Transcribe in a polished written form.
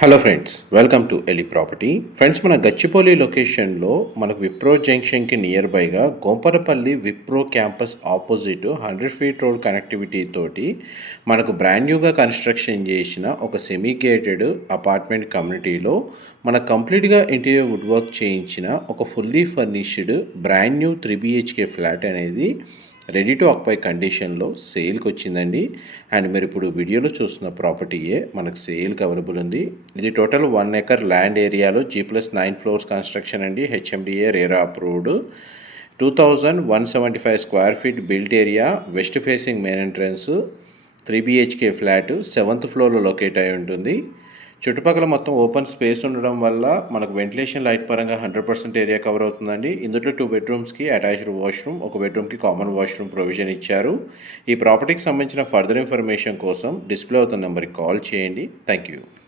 Hello friends, welcome to ఎలి property. Friends, మన గచ్చిబౌలి లొకేషన్లో మనకు విప్రో జంక్షన్కి నియర్ బైగా Gomparapalli Wipro campus opposite 100 feet road connectivity తోటి మనకు బ్రాండ్ న్యూగా కన్స్ట్రక్షన్ చేసిన ఒక సెమీ గేటెడ్ అపార్ట్మెంట్ కమ్యూనిటీలో మనకు కంప్లీట్గా ఇంటీరియర్ వుడ్ వర్క్ చేయించిన ఒక fully furnished brand new 3 BHK flat అనేది రెడీ టు ఆక్యుపై కండిషన్లో సేల్కి వచ్చిందండి. అండ్ మీరు ఇప్పుడు వీడియోలో చూస్తున్న ప్రాపర్టీయే మనకు సేల్కి అవైలబుల్ ఉంది. ఇది టోటల్ 1 ఎకర్ ల్యాండ్ ఏరియాలో G+9 ఫ్లోర్స్ కన్స్ట్రక్షన్ అండి. HMDA RERA approved. 2175 square feet built area, west facing main entrance, 3 BHK flat 7th ఫ్లోర్లో లొకేట్ అయి ఉంటుంది. చుట్టుపక్కల మొత్తం ఓపెన్ స్పేస్ ఉండడం వల్ల మనకు వెంటిలేషన్ లైట్ పరంగా 100% ఏరియా కవర్ అవుతుందండి. ఇందులో 2 బెడ్రూమ్స్కి అటాచ్డ్ వాష్రూమ్, ఒక బెడ్రూమ్కి కామన్ వాష్రూమ్ ప్రొవిజన్ ఇచ్చారు. ఈ ప్రాపర్టీకి సంబంధించిన ఫర్దర్ ఇన్ఫర్మేషన్ కోసం డిస్ప్లే అవుతున్న నెంబర్కి కాల్ చేయండి. Thank you.